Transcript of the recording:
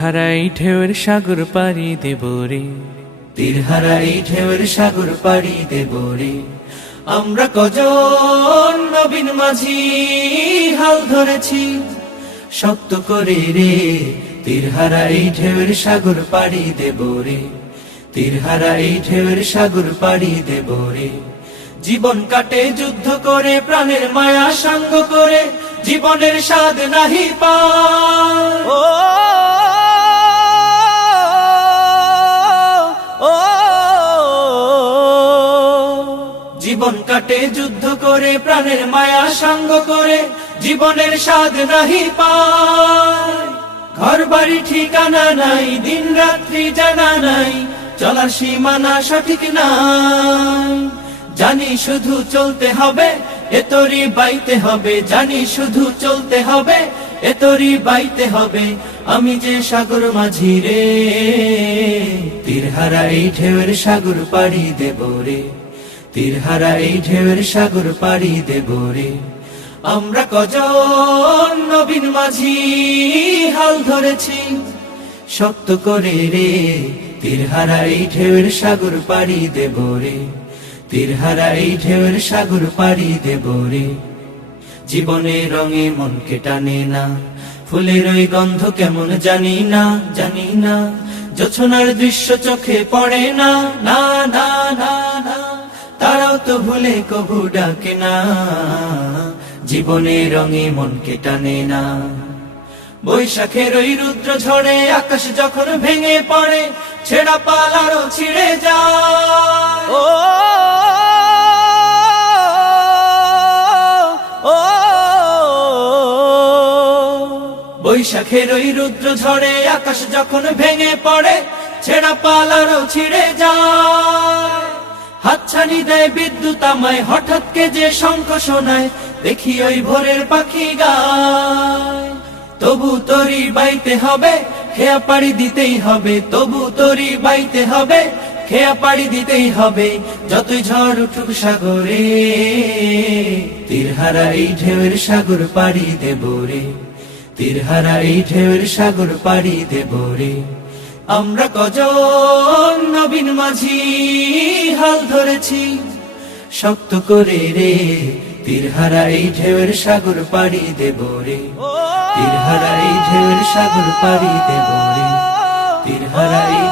হারাই ঢেউয়ের সাগর পাড়ি দেব রে। তীরহারা এই ঢেউয়ের সাগর পাড়ি দেব রে। আমরা কজন নবীন মাঝি হাল ধরেছি শক্ত করে রে। তীরহারা হারাই ঢেউয়ের সাগর পাড়ি দেব রে। তীরহারা এই ঢেউয়ের সাগর পাড়ি দেব রে। জীবন কাটে যুদ্ধ করে প্রাণের মায়া সাঙ্গ করে জীবনের স্বাদ নাহি ও ও জীবন কাটে, যুদ্ধ করে, প্রাণের মায়া সাঙ্গ করে, জীবনের স্বাদ নাহি পায়। ঘর বাড়ি ঠিকানা নাই দিন রাত্রি জানা নাই, চলার সীমানা সঠিক নাই। জানি শুধু চলতে হবে, এতরি বাইতে হবে, জানি শুধু চলতে হবে, এতরি বাইতে হবে, আমি যে সাগর মাঝি রে তীরহারা এই ঢেউয়ের সাগর পাড়ি দেব রে। তীরহারা এই ঢেউয়ের সাগর পাড়ি দেব রে। আমরা কজন নবীন মাঝি হাল ধরেছি শক্ত করে রে। তীরহারা এই ঢেউয়ের সাগর পাড়ি দেব রে। তীরহারা এই ঢেউয়ের সাগর পাড়ি দেব রে। জীবনে রঙে মনকে টানে না, ফুলের ওই গন্ধ কেমন জানি না জানি না। জোছনার দৃশ্য চোখে পড়ে না না না ভুলে কবু ডাকে না জীবনে রঙে মনকে টানে না বৈশাখের ওই রুদ্র ঝড়ে আকাশ যখন ভেঙে পড়ে ছেঁড়া পাল আরও ছিঁড়ে যায় ও বৈশাখের ওই রুদ্র ঝড়ে আকাশ যখন ভেঙে পড়ে ছেঁড়া পাল আরও ছিঁড়ে যায় হাতছানি দেয় বিদ্যুৎ আমায়, হঠাৎ কে যে শঙ্খ শোনায়, দেখি ওই ভোরের পাখি গায়। তবু তরি বাইতে হবে, খেয়া পাড়ি দিতেই হবে, তবু তরি বাইতে হবে, খেয়া পাড়ি দিতেই হবে, যতই ঝড় উঠুক সাগরে, তীরহারা এই ঢেউয়ের সাগর পাড়ি দেব রে, তীরহারা এই ঢেউয়ের সাগর পাড়ি দেব রে। আমরা কজন নবীন মাঝি হাল ধরেছি, শক্ত করে রে, তীরহারা এই ঢেউয়ের সাগর পাড়ি দেব রে। তীরহারা এই ঢেউয়ের সাগর পাড়ি দেব রে। তীরহারা এই